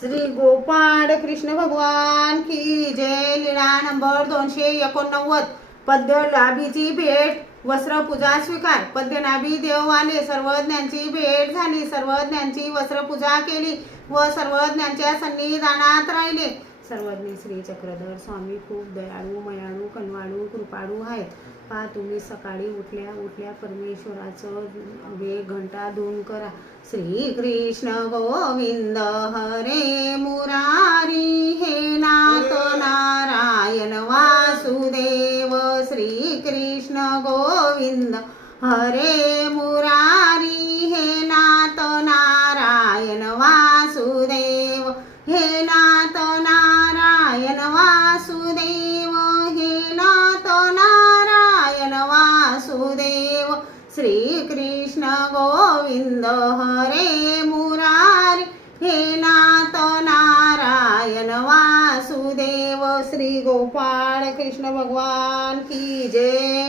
श्री गोपाळ कृष्ण भगवान की जय लीळा नंबर दोनशे एकोणनव्वद. पद्य लाभीची भेट वस्त्र पूजा स्वीकार. पद्य नाभी देव आले सर्वज्ञांची भेट झाली. सर्वज्ञांची वस्त्र पूजा केली व सर्वज्ञांच्या सन्निधानात राहिले. सर्वज्ञ श्री चक्रधर स्वामी खूप दयाळू मयाळू कनवाळू कृपाळू आहेत. पहा तुम्ही सकाळी उठल्या उठल्या परमेश्वराचं वेग घंटा धून करा. श्री कृष्ण गोविंद हरे मुरारी हे नाथ नारायण वासुदेव. श्री कृष्ण गोविंद हरे मुरारी. वासुदेव श्री कृष्ण गोविंद हरे मुरारी हे नाथ नारायण वासुदेव श्री गोपाळ कृष्ण भगवान की जय.